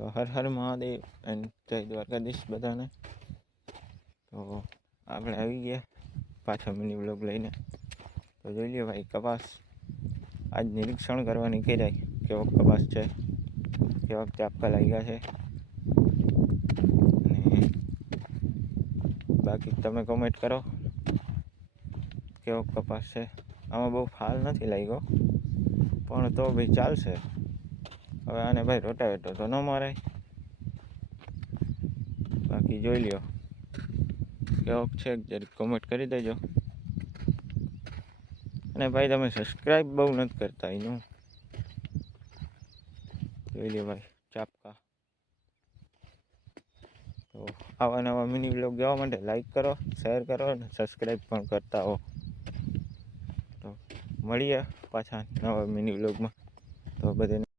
તો હર હર મહાદેવ એન્ડ જય દ્વારકાધીશ બધાને. તો આપણે આવી ગયા પાછા મિની વ્લોગ લઈને. તો જોઈ લ્યો ભાઈ, કપાસ આજ નિરીક્ષણ કરવાની કહેવાય, કેવો કપાસ છે, કેવા ચાપકા લાગ્યા છે. અને બાકી તમે કોમેન્ટ કરો કેવો કપાસ છે. આમાં બહુ ફાલ નથી લાગ્યો, પણ તો ભાઈ ચાલશે. હવે આને ભાઈ રોટાવેટર તો ન મરાય. બાકી જોઈ લ્યો કેવો છે, જરીક કોમેન્ટ કરી દેજો. અને ભાઈ તમે સબસ્ક્રાઈબ બહુ નથી કરતા એનું. જોઈ લ્યો ભાઈ ચાપકા. તો આવા નવા મિની વ્લોગ જોવા માટે લાઈક કરો, શેર કરો અને સબસ્ક્રાઈબ પણ કરતા હો. તો મળીએ પાછા નવા મિની વ્લોગમાં. તો બધાને